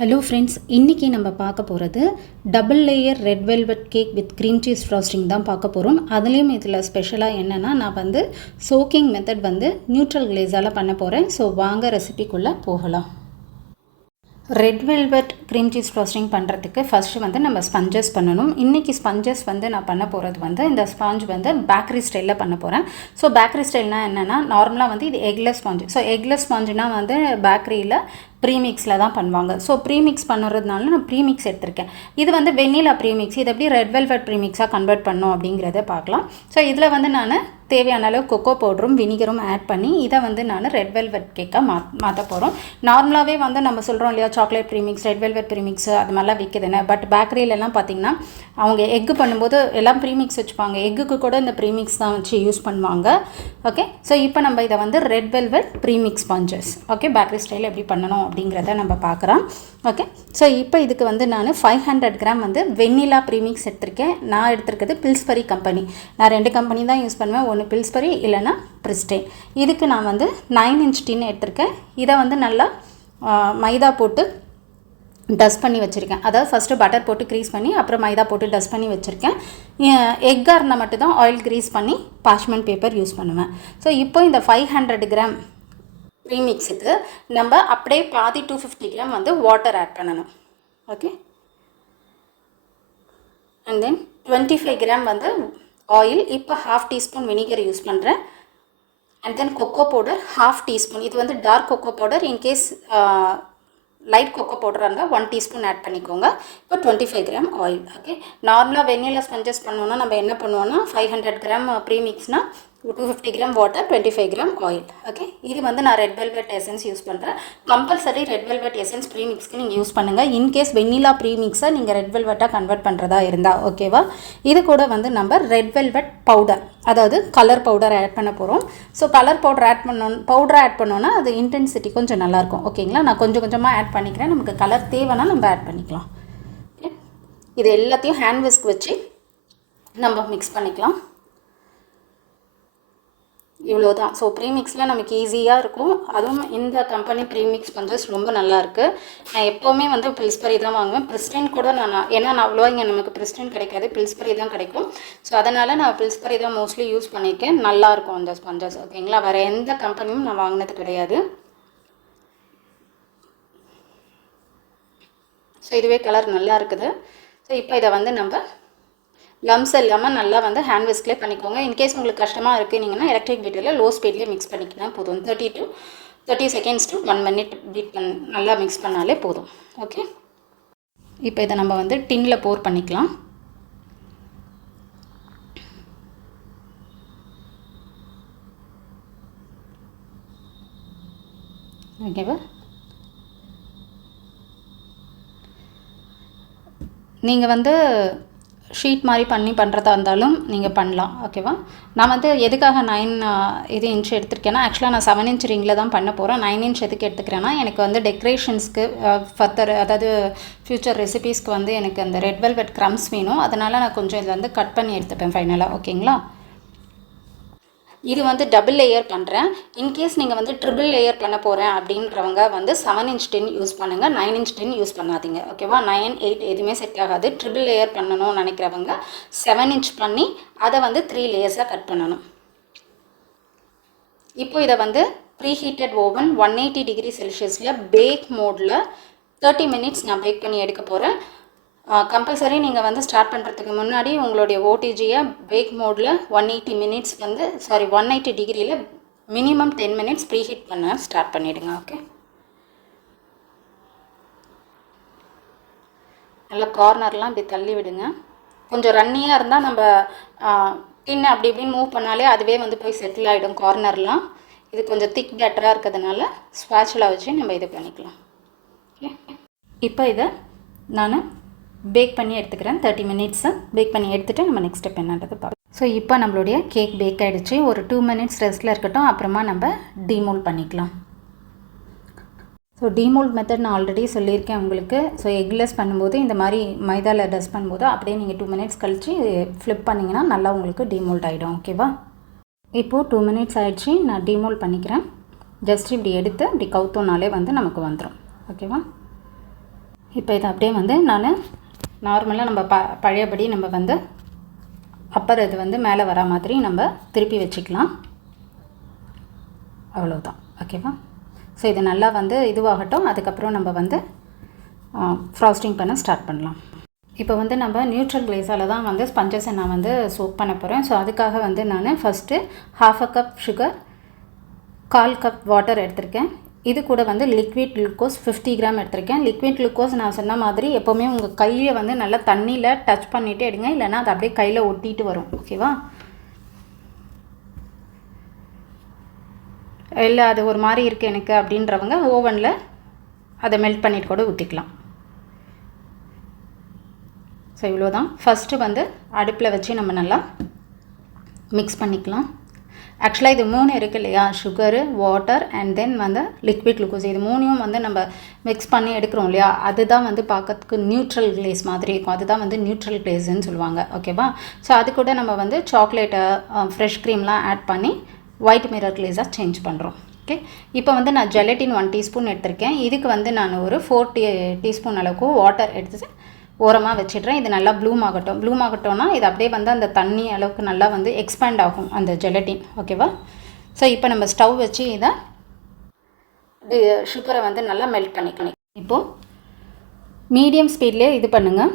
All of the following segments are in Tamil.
ஹலோ ஃப்ரெண்ட்ஸ், இன்றைக்கி நம்ம பார்க்க போகிறது double layer red velvet cake with cream cheese frosting தான் பார்க்க போகிறோம். அதுலேயும் இதில் ஸ்பெஷலாக என்னென்னா, நான் வந்து சோக்கிங் மெத்தட் வந்து நியூட்ரல் கிளேஸால் பண்ண போகிறேன். ஸோ வாங்க ரெசிபிக்குள்ளே போகலாம். Red velvet cream cheese frosting பண்ணுறதுக்கு ஃபஸ்ட்டு வந்து நம்ம ஸ்பஞ்சஸ் பண்ணணும். இன்றைக்கி ஸ்பஞ்சஸ் வந்து நான் பண்ண போகிறது வந்து இந்த ஸ்பாஞ்ச் வந்து பேக்கரி ஸ்டைலில் பண்ண போகிறேன். ஸோ பேக்கரி ஸ்டைல்னால் என்னென்னா, நார்மலாக வந்து இது எக்லெஸ் ஸ்பாஞ்சு. ஸோ எக்லெஸ் ஸ்பாஞ்சுனால் வந்து பேக்கரியில் ப்ரீமிக்ஸில் தான் பண்ணுவாங்க. ஸோ ப்ரீமிக்ஸ் பண்ணுறதுனால நான் ப்ரீமிக்ஸ் எடுத்திருக்கேன். இது வந்து வெண்ணிலா ப்ரீமிக்ஸ். இது எப்படி ரெட் வெல்வெட் ப்ரீமிக்ஸாக கன்வெர்ட் பண்ணோம் அப்படிங்கிறத பார்க்கலாம். ஸோ இதில் வந்து நான் தேவையான அளவு கொக்கோ பவுடரும் வினிகரும் ஆட் பண்ணி இதை வந்து நான் ரெட் வெல்வெட் கேக்காக மாற்ற போகிறோம். நார்மலாகவே வந்து நம்ம சொல்கிறோம் இல்லையா, chocolate premix, red velvet premix அது மாதிரிலாம் விற்குதுன்னு. பட் பேக்கரியிலலாம் பார்த்திங்கன்னா அவங்க எக்கு பண்ணும்போது எல்லாம் ப்ரீமிக்ஸ் வச்சுப்பாங்க. எக்குக்கு கூட இந்த ப்ரீமிக்ஸ் தான் வச்சு யூஸ் பண்ணுவாங்க. ஓகே, ஸோ இப்போ நம்ம இதை வந்து red velvet premix sponges bakery style எப்படி பண்ணணும் அப்படிங்கிறத நம்ம பார்க்குறோம். ஓகே, ஸோ இப்போ இதுக்கு வந்து நான் 500 கிராம் வந்து வெண்ணிலா ப்ரீமிக்ஸ் எடுத்திருக்கேன். நான் எடுத்திருக்கிறது பில்ஸ்பரி கம்பெனி. நான் 2 கம்பெனி தான் யூஸ் பண்ணுவேன், ஒன்று பில்ஸ்பரி இல்லைனா பிரிஸ்டைன். இதுக்கு நான் வந்து 9 இன்ச் டின் எடுத்திருக்கேன். இதை வந்து நல்லா மைதா போட்டு டஸ்ட் பண்ணி வச்சுருக்கேன். அதாவது ஃபஸ்ட்டு பட்டர் போட்டு க்ரீஸ் பண்ணி அப்புறம் மைதா போட்டு டஸ்ட் பண்ணி வச்சுருக்கேன். எக்காக இருந்தால் மட்டும்தான் ஆயில் க்ரீஸ் பண்ணி பார்ச்மெண்ட் பேப்பர் யூஸ் பண்ணுவேன். ஸோ இப்போ இந்த 500 கிராம் ப்ரீமிக்ஸுக்கு நம்ம அப்படியே பாதி 250 கிராம் வந்து வாட்டர் ஆட் பண்ணணும். ஓகே, அண்ட் தென் 25 கிராம் வந்து ஆயில். இப்போ 1/2 டீஸ்பூன் வினிகர் யூஸ் பண்ணுறேன். And then cocoa powder 1/2 teaspoon. இது வந்து dark cocoa powder. In case light cocoa பவுடராக இருந்தால் 1 டீஸ்பூன் ஆட் பண்ணிக்கோங்க. இப்போ 25 கிராம் ஆயில். ஓகே, நார்மலாக வெண்ணிலா ஸ்பஞ்சஸ் பண்ணோன்னா நம்ம என்ன பண்ணுவோன்னா 500 கிராம் ப்ரீமிக்ஸ்னால் 250 gram water, 25 gram oil. Okay, இது வந்து நான் ரெட் வெல்வெட் எசன்ஸ் யூஸ் பண்ணுறேன். கம்பல்சரி ரெட் வெல்வெட் எசன்ஸ் ப்ரீமிக்ஸ்க்கு நீங்கள் யூஸ் பண்ணுங்கள். இன்கேஸ் வெண்ணிலா ப்ரீமிக்ஸை நீங்கள் ரெட் வெல்வெட்டாக கன்வெர்ட் பண்ணுறதா இருந்தால். ஓகேவா, இது கூட வந்து நம்ம ரெட் வெல்வெட் பவுடர், அதாவது கலர் பவுடர் ஆட் பண்ண போகிறோம். ஸோ கலர் பவுடர் ஆட் பண்ணோன்னா அது இன்டென்சிட்டி கொஞ்சம் நல்லாயிருக்கும். ஓகேங்களா, நான் கொஞ்சம் கொஞ்சமாக ஆட் பண்ணிக்கிறேன். நமக்கு கலர் தேவைன்னா நம்ம ஆட் பண்ணிக்கலாம். ஓகே, இது எல்லாத்தையும் ஹேண்ட் விஸ்க் வச்சு நம்ம மிக்ஸ் பண்ணிக்கலாம். இவ்வளோ தான். ஸோ ப்ரீமிக்ஸில் நமக்கு ஈஸியாக இருக்கும். அதுவும் இந்த கம்பெனி ப்ரீமிக்ஸ் ஸ்பஞ்சஸ் ரொம்ப நல்லாயிருக்கு. நான் எப்போவுமே வந்து பில்ஸ்பரி தான் வாங்குவேன். பிரிஸ்டைன் கூட ஏன்னா நான் அவ்வளோவா இங்கே நமக்கு பிரிஸ்டைன் கிடைக்காது, பில்ஸ்பரி தான் கிடைக்கும். ஸோ அதனால் நான் பில்ஸ்பரி தான் மோஸ்ட்லி யூஸ் பண்ணியிருக்கேன். நல்லாயிருக்கும் அந்த ஸ்பஞ்சஸ். ஓகேங்களா, வேறு எந்த கம்பெனியும் நான் வாங்கினது கிடையாது. ஸோ இதுவே கலர் நல்லா இருக்குது. ஸோ இப்போ இதை வந்து நம்ம லம்ஸ் இல்லாமல் நல்லா வந்து ஹேண்ட் விஸ்க்லேயே பண்ணிக்கோங்க. இன்கேஸ் உங்களுக்கு கஷ்டமாக இருக்குனீங்கன்னா எலக்ட்ரிக் பீட்டரில் லோ ஸ்பீட்லேயே மிக்ஸ் பண்ணிக்கினா போதும். 30 செகண்ட்ஸ் டு 1 மினிட் நல்லா மிக்ஸ் பண்ணாலே போதும். ஓகே, இப்போ இதை நம்ம வந்து டின்னில் போர் பண்ணிக்கலாம். ஓகேவா, நீங்கள் வந்து ஷீட் மாதிரி பண்ணுறதா இருந்தாலும் நீங்கள் பண்ணலாம். ஓகேவா, நான் வந்து எதுக்காக 9 இன்ச் எடுத்துருக்கேன்னா, ஆக்சுவலாக நான் 7 இன்ச் ரிங்கில் தான் பண்ண போகிறேன். 9 இன்ச் எதுக்கு எடுத்துக்கிறேன்னா, எனக்கு வந்து டெக்கரேஷன்ஸ்க்கு ஃபர்தர், அதாவது ஃப்யூச்சர் ரெசிபீஸ்க்கு வந்து எனக்கு அந்த ரெட் வெல்வெட் க்ரம்ஸ் வேணும். அதனால் நான் கொஞ்சம் இதில் வந்து கட் பண்ணி எடுத்துப்பேன் ஃபைனலாக. ஓகேங்களா, இது வந்து டபுள் லேயர் பண்ணுறேன். இன்கேஸ் நீங்கள் வந்து ட்ரிபிள் லேயர் பண்ண போகிறேன் அப்படின்றவங்க வந்து 7 இன்ச் டின் யூஸ் பண்ணுங்கள், 9 இன்ச் டின் யூஸ் பண்ணாதீங்க. ஓகேவா, 9, 8 எதுவுமே செட் ஆகாது. ட்ரிபிள் லேயர் பண்ணணும்னு நினைக்கிறவங்க 7 இன்ச் பண்ணி அதை வந்து 3 லேயர்ஸாக கட் பண்ணணும். இப்போ இதை வந்து ப்ரீஹீட்டட் ஓவன் 180 டிகிரி செல்சியஸில் பேக் மோடில் 30 மினிட்ஸ் நான் பேக் பண்ணி எடுக்க போகிறேன். கம்பல்சரி நீங்கள் வந்து ஸ்டார்ட் பண்ணுறதுக்கு முன்னாடி உங்களுடைய ஓடிஜியை பேக் மோடில் 180 டிகிரியில் மினிமம் 10 மினிட்ஸ் ப்ரீஹீட் பண்ண ஸ்டார்ட் பண்ணிவிடுங்க. ஓகே, நல்லா கார்னர்லாம் இப்படி தள்ளி விடுங்க. கொஞ்சம் ரன்னியாக இருந்தால் நம்ம டின்னு அப்படி இப்படின்னு மூவ் பண்ணாலே அதுவே வந்து போய் செட்டில் ஆகிடும் கார்னர்லாம். இது கொஞ்சம் திக் பேட்டராக இருக்கிறதுனால ஸ்பாச்சுலா வச்சு நம்ம இது பண்ணிக்கலாம். ஓகே, இப்போ இதை நான் பேக் பண்ணி எடுத்துக்கிறேன். 30 மினிட்ஸை பேக் பண்ணி எடுத்துகிட்டு நம்ம நெக்ஸ்ட் ஸ்டெப் என்னன்றது பார்க்கலாம். ஸோ இப்போ நம்மளுடைய கேக் பேக் ஆகிடுச்சு. ஒரு 2 மினிட்ஸ் ரெஸ்ட்டில் இருக்கட்டும். அப்புறமா நம்ம டீமோல்ட் பண்ணிக்கலாம். ஸோ டீமோல்ட் மெத்தட் நான் ஆல்ரெடி சொல்லியிருக்கேன் உங்களுக்கு. ஸோ எக்லெஸ் பண்ணும்போது இந்த மாதிரி மைதாவில் டஸ்ட் பண்ணும்போது அப்படியே நீங்கள் 2 மினிட்ஸ் கழித்து ஃப்ளிப் பண்ணிங்கன்னா நல்லா உங்களுக்கு டீமோல்ட் ஆகிடும். ஓகேவா, இப்போது 2 மினிட்ஸ் ஆகிடுச்சு. நான் டீமோல்ட் பண்ணிக்கிறேன். ஜஸ்ட் இப்படி எடுத்து இப்படி கவுத்தோனாலே வந்து நமக்கு வந்துடும். ஓகேவா, இப்போ இதை அப்படியே வந்து நான் நார்மலாக நம்ம பழையபடி நம்ம வந்து அப்பர் இது வந்து மேலே வர மாதிரி நம்ம திருப்பி வச்சுக்கலாம். அவ்வளோதான். ஓகேவா? ஸோ இது நல்லா வந்து இதுவாகட்டும். அதுக்கப்புறம் நம்ம வந்து ஃப்ராஸ்டிங் பண்ண ஸ்டார்ட் பண்ணலாம். இப்போ வந்து நம்ம நியூட்ரல் கிளேஸால் தான் வந்து ஸ்பஞ்சஸை நான் வந்து சோக் பண்ண போகிறேன். ஸோ அதுக்காக வந்து நான் first 1/2 cup sugar, 1/4 cup water எடுத்திருக்கேன். இது கூட வந்து லிக்விட் குளுக்கோஸ் 50 கிராம் எடுத்திருக்கேன். லிக்விட் குளுக்கோஸ் நான் சொன்ன மாதிரி எப்போவுமே உங்கள் கையை வந்து நல்லா தண்ணியில் டச் பண்ணிவிட்டு எடுங்க, இல்லைனா அது அப்படியே கையில் ஒட்டிட்டு வரும். ஓகேவா? இல்லை அது ஒரு மாதிரி இருக்குது எனக்கு அப்படின்றவங்க ஓவனில் அதை மெல்ட் பண்ணிட்டு கூட ஊற்றிக்கலாம். ஸோ இவ்வளோதான். ஃபஸ்ட்டு வந்து அடுப்பில் வச்சு நம்ம நல்லா மிக்ஸ் பண்ணிக்கலாம். ஆக்சுவலாக இது 3 இருக்குது இல்லையா, சுகரு, வாட்டர் அண்ட் தென் வந்து லிக்விட் குளுக்கோஸ். இது 3யும் வந்து நம்ம மிக்ஸ் பண்ணி எடுக்கிறோம் இல்லையா, அதுதான் வந்து பார்க்கறதுக்கு நியூட்ரல் கிளேஸ் மாதிரி இருக்கும். அதுதான் வந்து நியூட்ரல் கிளேஸ்ன்னு சொல்லுவாங்க. ஓகேவா? ஸோ அது கூட நம்ம வந்து சாக்லேட்டை, ஃப்ரெஷ் க்ரீம்லாம் ஆட் பண்ணி ஒயிட் மிரர் கிளேஸாக சேஞ்ச் பண்ணுறோம். ஓகே, இப்போ வந்து நான் ஜெலட்டின் 1 டீஸ்பூன் எடுத்திருக்கேன். இதுக்கு வந்து நான் ஒரு 4 டீஸ்பூன் அளவுக்கு வாட்டர் எடுத்து ஓரமாக வச்சிடுறேன். இது நல்லா ப்ளூம் ஆகட்டோம்னா இது அப்படியே வந்து அந்த தண்ணி அளவுக்கு நல்லா வந்து எக்ஸ்பேண்ட் ஆகும் அந்த ஜெலட்டின். ஓகேவா? ஸோ இப்போ நம்ம ஸ்டவ் வச்சு இதை சுகரை வந்து நல்லா மெல்ட் பண்ணிக்கணும். இப்போது மீடியம் ஸ்பீட்லேயே இது பண்ணுங்கள்.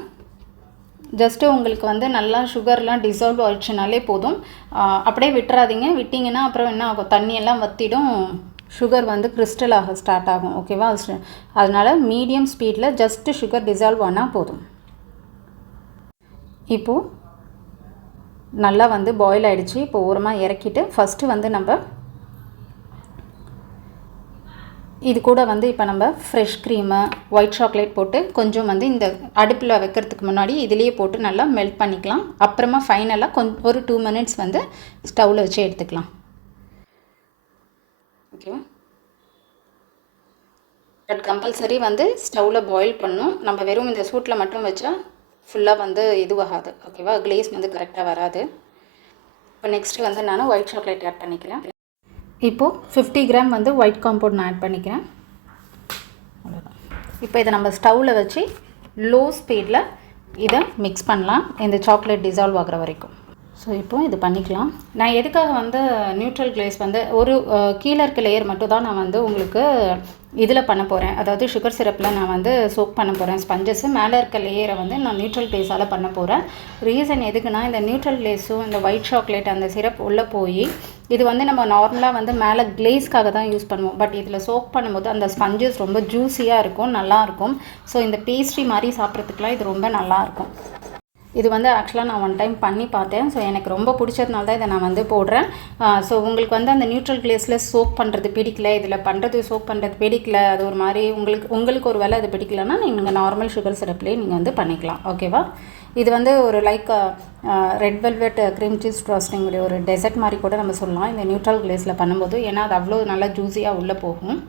ஜஸ்ட்டு உங்களுக்கு வந்து நல்லா சுகர்லாம் டிசால்வ் ஆயிடுச்சுனாலே போதும். அப்படியே விட்டுறாதீங்க. விட்டிங்கன்னா அப்புறம் என்ன ஆகும், தண்ணியெல்லாம் வற்றிடும், சுகர் வந்து கிறிஸ்டல் ஆக ஸ்டார்ட் ஆகும். ஓகேவா? அதனால் மீடியம் ஸ்பீடில் ஜஸ்ட்டு சுகர் டிசால்வ் ஆனால் போதும். இப்போது நல்லா வந்து பாயில் ஆகிடுச்சு. இப்போ ஓரமாக இறக்கிட்டு ஃபஸ்ட்டு வந்து நம்ம இது கூட வந்து இப்போ நம்ம ஃப்ரெஷ் க்ரீமு, ஒயிட் சாக்லேட் போட்டு கொஞ்சம் வந்து இந்த அடுப்பில் வைக்கிறதுக்கு முன்னாடி இதிலேயே போட்டு நல்லா மெல்ட் பண்ணிக்கலாம். அப்புறமா ஃபைனலாக ஒரு 2 மினிட்ஸ் வந்து ஸ்டவ்வில் வச்சு எடுத்துக்கலாம். ஓகேவா? பட் கம்பல்சரி வந்து ஸ்டவ்வில் பாயில் பண்ணணும். நம்ம வெறும் இந்த சூட்டில் மட்டும் வச்சா ஃபுல்லாக வந்து இதுவாகாது. ஓகேவா? கிளேஸ் வந்து கரெக்டாக வராது. இப்போ நெக்ஸ்ட்டு வந்து நான் ஒயிட் சாக்லேட் ஆட் பண்ணிக்கிறேன். இப்போது 50 கிராம் வந்து ஒயிட் காம்பவுண்ட் நான் ஆட் பண்ணிக்கிறேன். அவ்வளோதான். இப்போ இதை நம்ம ஸ்டவ்வில் வச்சு லோ ஸ்பீடில் இதை மிக்ஸ் பண்ணலாம், இந்த சாக்லேட் டிசால்வ் ஆகிற வரைக்கும். ஸோ இப்போ இது பண்ணிக்கலாம். நான் எதுக்காக வந்து நியூட்ரல் கிளேஸ் வந்து ஒரு கீழே இருக்க லேயர் மட்டும் தான் நான் வந்து உங்களுக்கு இதில் பண்ண போகிறேன், அதாவது சுகர் சிரப்பில் நான் வந்து சோக் பண்ண போகிறேன் ஸ்பஞ்சஸு. மேலே இருக்க லேயரை வந்து நான் நியூட்ரல் கிளேஸால் பண்ண போகிறேன். ரீசன் எதுக்குன்னா, இந்த நியூட்ரல் கிளேஸும் இந்த ஒயிட் சாக்லேட் அந்த சிரப் உள்ளே போய் இது வந்து நம்ம நார்மலாக வந்து மேலே கிளேஸ்க்காக தான் யூஸ் பண்ணுவோம். பட் இதில் சோக் பண்ணும்போது அந்த ஸ்பஞ்சஸ் ரொம்ப ஜூஸியாக இருக்கும், நல்லாயிருக்கும். ஸோ இந்த பேஸ்ட்ரி மாதிரி சாப்பிட்றதுக்குலாம் இது ரொம்ப நல்லாயிருக்கும். இது வந்து ஆக்சுவலாக நான் 1 டைம் பண்ணி பார்த்தேன். ஸோ எனக்கு ரொம்ப பிடிச்சதுனால தான் இதை நான் வந்து போடுறேன். ஸோ உங்களுக்கு வந்து அந்த நியூட்ரல் கிளேஸில் சோக் பண்ணுறது பிடிக்கல, இதில் சோக் பண்ணுறது பிடிக்கல, அது ஒரு மாதிரி உங்களுக்கு ஒரு வேளை அது பிடிக்கலன்னா நீங்கள் நார்மல் சுகர் சிரப்லேயே நீங்கள் வந்து பண்ணிக்கலாம். ஓகேவா? இது வந்து ஒரு like red velvet cream cheese frosting ஒரு டெசர்ட் மாதிரி கூட நம்ம சொல்லலாம் இந்த நியூட்ரல் கிளேஸில் பண்ணும்போது. ஏன்னா அது அவ்வளோ நல்லா ஜூஸியாக உள்ளே போகும்.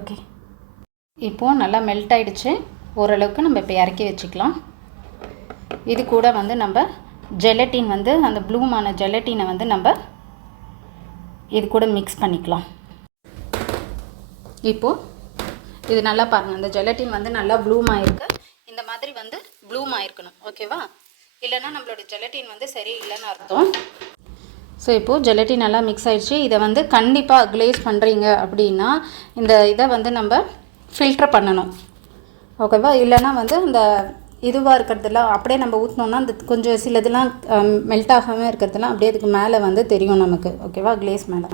ஓகே, இப்போது நல்லா மெல்ட் ஆகிடுச்சு. ஓரளவுக்கு நம்ம இப்போ இறக்கி வச்சுக்கலாம். இது கூட வந்து நம்ம ஜெலட்டின் வந்து அந்த ப்ளூமான ஜெலட்டினை வந்து நம்ம இது கூட மிக்ஸ் பண்ணிக்கலாம். இப்போது இது நல்லா பாருங்கள், அந்த ஜெலட்டின் வந்து நல்லா ப்ளூம் ஆகிருக்கு. இந்த மாதிரி வந்து ப்ளூம் ஆகிருக்கணும். ஓகேவா? இல்லைன்னா நம்மளோட ஜெலட்டின் வந்து சரியில்லைன்னு அர்த்தம். ஸோ இப்போது ஜெலட்டின் நல்லா மிக்ஸ் ஆகிடுச்சு. இதை வந்து கண்டிப்பாக கிளேஸ் பண்ணுறீங்க அப்படின்னா இந்த இதை வந்து நம்ம ஃபில்டர் பண்ணணும். ஓகேவா? இல்லைனா வந்து அந்த இதுவாக இருக்கிறதுலாம் அப்படியே நம்ம ஊற்றினோன்னா அந்த கொஞ்சம் சிலதெல்லாம் மெல்ட் ஆகாமல் இருக்கிறதுலாம் அப்படியே அதுக்கு மேலே வந்து தெரியும் நமக்கு. ஓகேவா? கிளேஸ் மேலே.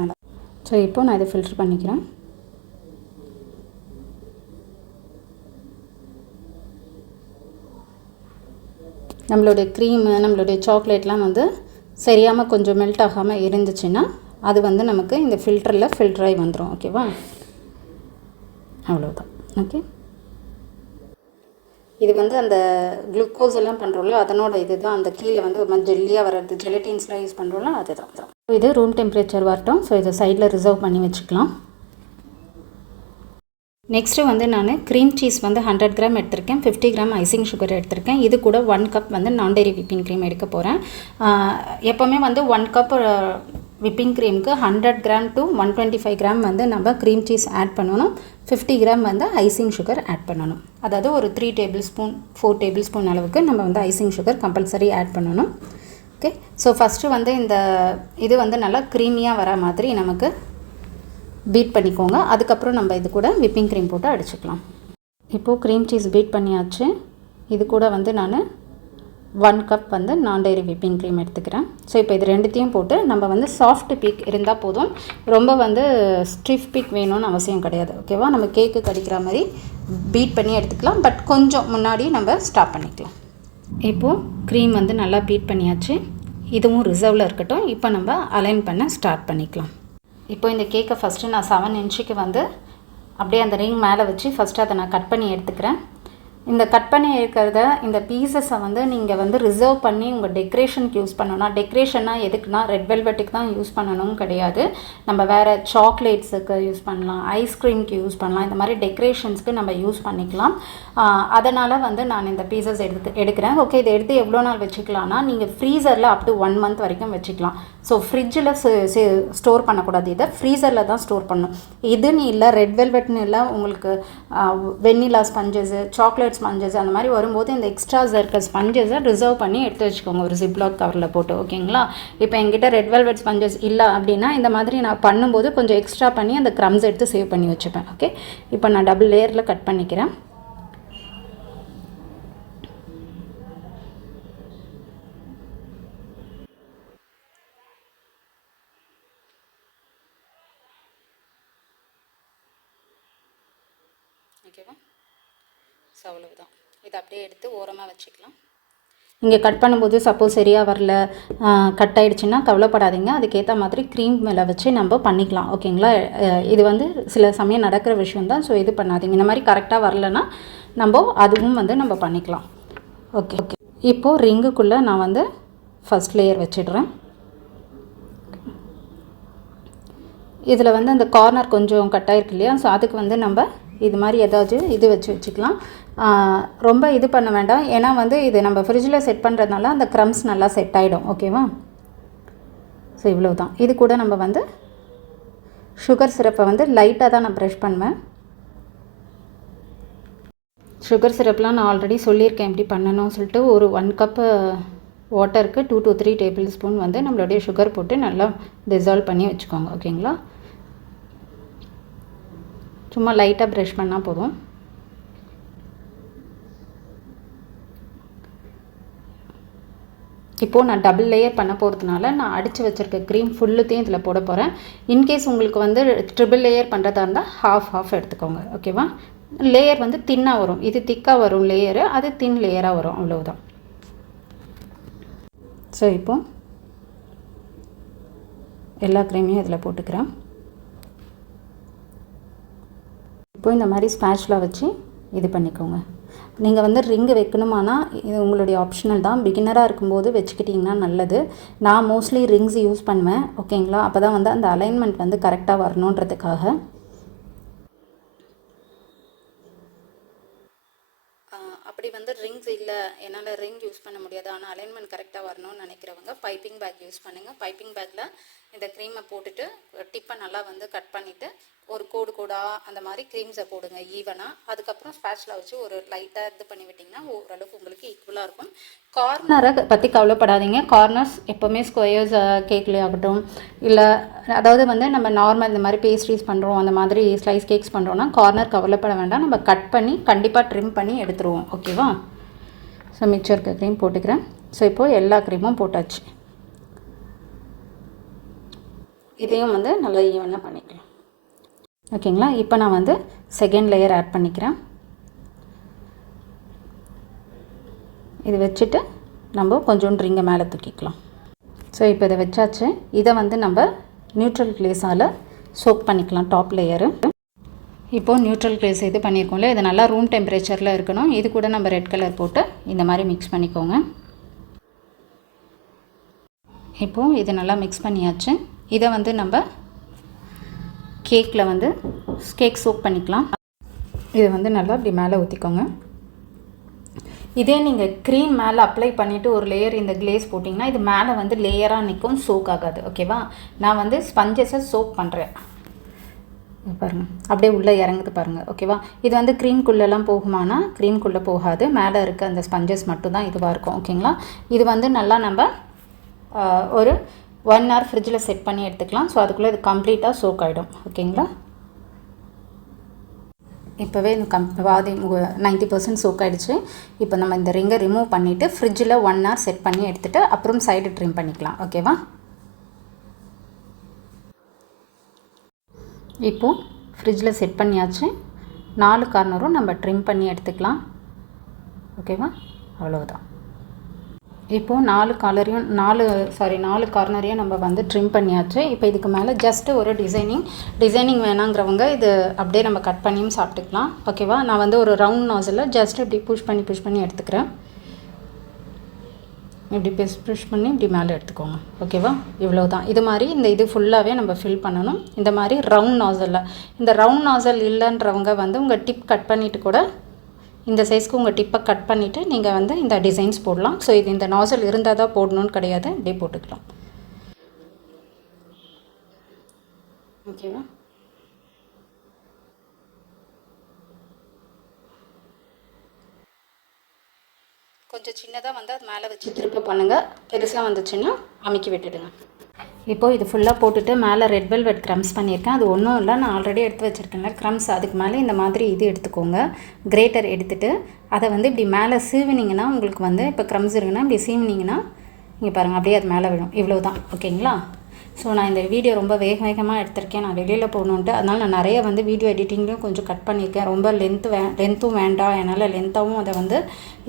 ஸோ இப்போ நான் இதை ஃபில்டர் பண்ணிக்கிறேன். நம்மளுடைய க்ரீமு, நம்மளுடைய சாக்லேட்லாம் வந்து சரியாமல் கொஞ்சம் மெல்ட் ஆகாமல் இருந்துச்சுன்னா அது வந்து நமக்கு இந்த ஃபில்டரில் ஃபில்டராகி வந்துடும். ஓகேவா? அவ்வளோதான். ஓகே, இது வந்து அந்த குளுக்கோஸ் எல்லாம் பண்ணுறோம்ல அதனோட இது தான். அந்த கீழே வந்து ஒரு மாதிரி ஜெல்லியாக வர்றது ஜெலட்டின்ஸ்லாம் யூஸ் பண்ணுறோம்ல அதுதான். இது ரூம் டெம்பரேச்சர் வரட்டும். ஸோ இதை சைடில் ரிசர்வ் பண்ணி வச்சுக்கலாம். நெக்ஸ்ட்டு வந்து நான் க்ரீம் சீஸ் வந்து 100 கிராம் எடுத்திருக்கேன். 50 கிராம் ஐசிங் சுகர் எடுத்திருக்கேன். இது கூட 1 கப் வந்து நான் டெய்ரி விப்பிங் க்ரீம் எடுக்க போகிறேன். எப்போவுமே வந்து 1 கப் விப்பிங் க்ரீமுக்கு 100 கிராம் டு 125 கிராம் வந்து நம்ம க்ரீம் சீஸ் ஆட் பண்ணணும். 50 கிராம் வந்து ஐசிங் சுகர் ஆட் பண்ணணும். அதாவது ஒரு 3 டேபிள் ஸ்பூன் 4 டேபிள் ஸ்பூன் அளவுக்கு நம்ம வந்து ஐசிங் சுகர் கம்பல்சரி ஆட் பண்ணணும். ஓகே, ஸோ ஃபஸ்ட்டு வந்து இந்த இது வந்து நல்லா க்ரீமியாக வர மாதிரி நமக்கு பீட் பண்ணிக்கோங்க. அதுக்கப்புறம் நம்ம இது கூட விப்பிங் க்ரீம் போட்டு அடிச்சுக்கலாம். இப்போது க்ரீம் சீஸ் பீட் பண்ணியாச்சு. இது கூட வந்து நான் 1 கப் வந்து நான் டைரி விப்பிங் க்ரீம் எடுத்துக்கிறேன். ஸோ இப்போ இது ரெண்டுத்தையும் போட்டு நம்ம வந்து சாஃப்ட் பீக் இருந்தால் போதும், ரொம்ப வந்து ஸ்டிஃப் பீக் வேணும்னு அவசியம் கிடையாது. ஓகேவா, நம்ம கேக்கு கடிக்கிற மாதிரி பீட் பண்ணி எடுத்துக்கலாம். பட் கொஞ்சம் முன்னாடி நம்ம ஸ்டாப் பண்ணிக்கலாம். இப்போது க்ரீம் வந்து நல்லா பீட் பண்ணியாச்சு. இதுவும் ரிசர்வில் இருக்கட்டும். இப்போ நம்ம அலைன் பண்ண ஸ்டார்ட் பண்ணிக்கலாம். இப்போ இந்த கேக்கை ஃபஸ்ட்டு நான் 7 இன்ச்சுக்கு வந்து அப்படியே அந்த ரிங் மேலே வச்சு ஃபஸ்ட்டு அதை நான் கட் பண்ணி எடுத்துக்கிறேன். இந்த கட் பண்ணி இருக்கிறத இந்த பீசஸை வந்து நீங்கள் வந்து ரிசர்வ் பண்ணி உங்கள் டெக்கரேஷனுக்கு யூஸ் பண்ணணும்னா, டெக்கரேஷன்னா எதுக்குன்னா ரெட் வெல்வெட்டுக்கு தான் யூஸ் பண்ணணும் கிடையாது. நம்ம வேறு சாக்லேட்ஸுக்கு யூஸ் பண்ணலாம், ஐஸ்கிரீம்க்கு யூஸ் பண்ணலாம், இந்த மாதிரி டெக்கரேஷன்ஸ்க்கு நம்ம யூஸ் பண்ணிக்கலாம். அதனால் வந்து நான் இந்த பீசஸ் எடுக்கிறேன். ஓகே, இதை எடுத்து எவ்வளோ நாள் வச்சுக்கலாம்னா, நீங்கள் ஃப்ரீசரில் அப் டு 1 மந்த் வரைக்கும் வச்சுக்கலாம். ஸோ ஃப்ரிட்ஜில் ஸ்டோர் பண்ணக்கூடாது, இதை ஃப்ரீசரில் தான் ஸ்டோர் பண்ணணும். இதுன்னு இல்லை, ரெட் வெல்வெட்னு இல்லை, உங்களுக்கு வெண்ணிலா ஸ்பஞ்சஸு, சாக்லேட் ஸ்பஞ்சஸ் அந்த மாதிரி வரும்போது இந்த எக்ஸ்ட்ராஸ் இருக்க ஸ்பஞ்சஸை ரிசர்வ் பண்ணி எடுத்து வச்சுக்கோங்க ஒரு ஜிப்லாக் கவரில் போட்டு. ஓகேங்களா, இப்போ என்கிட்ட ரெட் வெல்வெட் ஸ்பஞ்சஸ் இல்லை அப்படின்னா இந்த மாதிரி நான் பண்ணும்போது கொஞ்சம் எக்ஸ்ட்ரா பண்ணி அந்த க்ரம்ஸ் எடுத்து சேவ் பண்ணி வச்சுப்பேன். ஓகே, இப்போ நான் டபுள் லேயரில் கட் பண்ணிக்கிறேன். ஓகேவா, ஸோ அவ்வளவுதான். இதை அப்படியே எடுத்து ஓரமாக வச்சுக்கலாம். இங்கே கட் பண்ணும்போது சப்போஸ் சரியாக வரல, கட் ஆகிடுச்சின்னா கவலைப்படாதீங்க. அதுக்கேற்ற மாதிரி க்ரீம் மேலே வச்சு நம்ம பண்ணிக்கலாம். ஓகேங்களா, இது வந்து சில சமயம் நடக்கிற விஷயந்தான். ஸோ இது பண்ணாதீங்க. இந்த மாதிரி கரெக்டாக வரலன்னா நம்ம அதுவும் வந்து நம்ம பண்ணிக்கலாம். ஓகே ஓகே, இப்போது ரிங்குக்குள்ளே நான் வந்து ஃபஸ்ட் லேயர் வச்சிடுறேன். இதில் வந்து அந்த கார்னர் கொஞ்சம் கட் ஆகிருக்கு இல்லையா, ஸோ அதுக்கு வந்து நம்ம இது மாதிரி ஏதாவது இது வச்சுக்கலாம். ரொம்ப இது பண்ண வேண்டாம், ஏன்னா வந்து இது நம்ம ஃப்ரிட்ஜில் செட் பண்ணுறதுனால அந்த க்ரம்ஸ் நல்லா செட் ஆகிடும். ஓகேவா, ஸோ இவ்வளோ தான். இது கூட நம்ம வந்து சுகர் சிரப்பை வந்து லைட்டாக தான் நான் ப்ரஷ் பண்ணுவேன். சுகர் சிரப்லாம் நான் ஆல்ரெடி சொல்லியிருக்கேன் எப்படி பண்ணணும்னு சொல்லிட்டு. ஒரு 1 கப்பு வாட்டருக்கு 2 to 3 டேபிள் ஸ்பூன் வந்து நம்மளுடைய சுகர் போட்டு நல்லா டிசால்வ் பண்ணி வச்சுக்கோங்க. ஓகேங்களா, சும்மா லைட்டாக ப்ரஷ் பண்ணால் போதும். இப்போது நான் டபுள் லேயர் பண்ண போகிறதுனால நான் அடித்து வச்சுருக்க க்ரீம் ஃபுல்லுத்தையும் இதில் போட போகிறேன். இன்கேஸ் உங்களுக்கு வந்து ட்ரிபிள் லேயர் பண்ணுறதா இருந்தால் ஹாஃப் எடுத்துக்கோங்க. ஓகேவா, லேயர் வந்து தின்னாக வரும், இது திக்காக வரும் லேயரு, அது தின் லேயராக வரும், அவ்வளவுதான். ஸோ இப்போது எல்லா க்ரீமையும் இதில் போட்டுக்கிறேன். இப்போ இந்த மாதிரி ஸ்பேட்ச்லாம் வச்சு இது பண்ணிக்கோங்க. நீங்கள் வந்து ரிங்கு வைக்கணுமானா இது உங்களுடைய ஆப்ஷனல் தான். பிகினராக இருக்கும்போது வச்சுக்கிட்டிங்கன்னா நல்லது. நான் மோஸ்ட்லி ரிங்ஸ் யூஸ் பண்ணுவேன். ஓகேங்களா, அப்போ தான் வந்து அந்த அலைன்மெண்ட் வந்து கரெக்டாக வரணுன்றதுக்காக. அப்படி வந்து ரிங்ஸ் இல்லை, என்னால் ரிங் யூஸ் பண்ண முடியாது, ஆனால் அலைன்மெண்ட் கரெக்டாக வரணும்னு நினைக்கிறவங்க பைப்பிங் பேக் யூஸ் பண்ணுங்கள். பைப்பிங் பேக்கில் இந்த க்ரீமை போட்டுட்டு டிப்பை நல்லா வந்து கட் பண்ணிவிட்டு ஒரு கோடாக அந்த மாதிரி க்ரீம்ஸை போடுங்க ஈவனாக. அதுக்கப்புறம் ஸ்பேட்ச்ல வச்சு ஒரு லைட்டாக இது பண்ணி விட்டிங்கன்னா ஓரளவுக்கு உங்களுக்கு ஈக்குவலாக இருக்கும். கார்னரை பற்றி கவலைப்படாதீங்க. கார்னர்ஸ் எப்போவுமே ஸ்கொயர்ஸ் கேக்லேயே ஆகட்டும், இல்லை அதாவது வந்து நம்ம நார்மல் இந்த மாதிரி பேஸ்ட்ரீஸ் பண்ணுறோம், அந்த மாதிரி ஸ்லைஸ் கேக்ஸ் பண்ணுறோன்னா கார்னர் கவலைப்பட வேண்டாம். நம்ம கட் பண்ணி கண்டிப்பாக ட்ரிம் பண்ணி எடுத்துருவோம். ஓகேவா, ஸோ மிச்சம் இருக்க க்ரீம் போட்டுக்கிறேன். ஸோ இப்போது எல்லா க்ரீமும் போட்டாச்சு. இதையும் வந்து நல்லா ஈவனாக பண்ணிக்கலாம். ஓகேங்களா, இப்போ நான் வந்து செகண்ட் லேயர் ஆட் பண்ணிக்கிறேன். இது வச்சுட்டு நம்ம கொஞ்சம் ரிங்கை மேலே தூக்கிக்கலாம். ஸோ இப்போ இதை வச்சாச்சு. இதை வந்து நம்ம நியூட்ரல் கிளேஸால் சோக் பண்ணிக்கலாம் டாப் லேயரு. இப்போது நியூட்ரல் கிளேஸ் இது பண்ணியிருக்கோம்ல, இது நல்லா ரூம் டெம்பரேச்சரில் இருக்கணும். இது கூட நம்ம ரெட் கலர் போட்டு இந்த மாதிரி மிக்ஸ் பண்ணிக்கோங்க. இப்போது இது நல்லா மிக்ஸ் பண்ணியாச்சு. இதை வந்து நம்ம கேக்கில் வந்து கேக் சோக் பண்ணிக்கலாம். இதை வந்து நல்லா இப்படி மேலே ஊற்றிக்கோங்க. இதே நீங்கள் க்ரீம் மேலே அப்ளை பண்ணிவிட்டு ஒரு லேயர் இந்த கிளேஸ் போட்டிங்கன்னா இது மேலே வந்து லேயராக நிற்கும், சோக் ஆகாது. ஓகேவா? நான் வந்து ஸ்பஞ்சஸை சோக் பண்ணுறேன். பாருங்கள் அப்படியே உள்ளே இறங்குது பாருங்கள். ஓகேவா? இது வந்து க்ரீம்குள்ளெல்லாம் போகுமானா க்ரீம்குள்ளே போகாது, மேலே இருக்க அந்த ஸ்பஞ்சஸ் மட்டும்தான் இதுவாக இருக்கும். ஓகேங்களா? இது வந்து நல்லா நம்ம ஒரு 1 hour ஃப்ரிட்ஜில் செட் பண்ணி எடுத்துக்கலாம். ஸோ அதுக்குள்ளே இது கம்ப்ளீட்டாக சோக் ஆகிடும். ஓகேங்களா? இப்போவே இந்த பாதி 90% சோக் ஆகிடுச்சு. இப்போ நம்ம இந்த ரிங்கை ரிமூவ் பண்ணிவிட்டு ஃப்ரிட்ஜில் 1 hour செட் பண்ணி எடுத்துகிட்டு அப்புறம் சைடு ட்ரிம் பண்ணிக்கலாம். ஓகேவா? இப்போது ஃப்ரிட்ஜில் செட் பண்ணியாச்சு. 4 கார்னரும் நம்ம ட்ரிம் பண்ணி எடுத்துக்கலாம். ஓகேவா? அவ்வளோதான். இப்போது 4 கார்னரையும் நம்ம வந்து ட்ரிம் பண்ணியாச்சு. இப்போ இதுக்கு மேலே ஜஸ்ட்டு ஒரு டிசைனிங் வேணாங்கிறவங்க இது அப்படியே நம்ம கட் பண்ணியும் சாப்பிட்டுக்கலாம். ஓகேவா? நான் வந்து ஒரு ரவுண்ட் நாசில் ஜஸ்ட் இப்படி புஷ் பண்ணி எடுத்துக்கிறேன். இப்படி புஷ் பண்ணி இப்படி மேலே எடுத்துக்கோங்க. ஓகேவா? இவ்வளோ தான். இது மாதிரி இது ஃபுல்லாகவே நம்ம ஃபில் பண்ணணும். இந்த மாதிரி ரவுண்ட் நாசலில். இந்த ரவுண்ட் நாசல் இல்லைன்றவங்க வந்து உங்கள் டிப் கட் பண்ணிவிட்டு கூட இந்த சைஸ்க்கு உங்கள் டிப்பை கட் பண்ணிவிட்டு நீங்கள் வந்து இந்த டிசைன்ஸ் போடலாம். ஸோ இது இந்த நாசல் இருந்தால் தான் போடணும்னு கிடையாது, இப்படியே போட்டுக்கலாம். ஓகேவா? கொஞ்சம் சின்னதாக வந்து அது மேலே வச்சு திருப்ப பண்ணுங்கள். பெருசாக வந்துச்சுன்னா அமுக்கி விட்டுடுங்க. இப்போது இது ஃபுல்லாக போட்டுட்டு மேலே ரெட் வெல்வெட் க்ரம்ஸ் பண்ணியிருக்கேன். அது ஒன்றும் இல்லை, நான் ஆல்ரெடி எடுத்து வச்சுருக்கேன்ல க்ரம்ஸ். அதுக்கு மேலே இந்த மாதிரி இது எடுத்துக்கோங்க, கிரேட்டர் எடுத்துகிட்டு அதை வந்து இப்படி மேலே சீவினிங்கன்னா உங்களுக்கு வந்து இப்போ க்ரம்ஸ் இருக்குன்னா இப்படி சீவினிங்கன்னா இங்கே பாருங்கள் அப்படியே அது மேலே விடும். இவ்வளோ தான். ஓகேங்களா? ஸோ நான் இந்த வீடியோ ரொம்ப வேகமாக எடுத்திருக்கேன். நான் வெளியில் போகணுன்ட்டு, அதனால் நான் நிறைய வந்து வீடியோ எடிட்டிங்லேயும் கொஞ்சம் கட் பண்ணியிருக்கேன். ரொம்ப லென்த்தும் வேண்டாம், என்னால் லென்த்தாகவும் அதை வந்து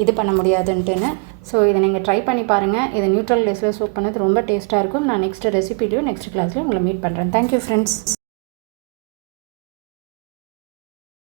இது பண்ண முடியாதுன்ட்டுன்னு. ஸோ இதை நீங்கள் ட்ரை பண்ணி பாருங்கள். இதை நியூட்ரல் கிளேஸில் சோக் பண்ணது ரொம்ப டேஸ்ட்டாக இருக்கும். நான் நெக்ஸ்ட் ரெசிபிலையும் நெக்ஸ்ட் கிளாஸ்லையும் உங்களை மீட் பண்ணுறேன். Thank you friends.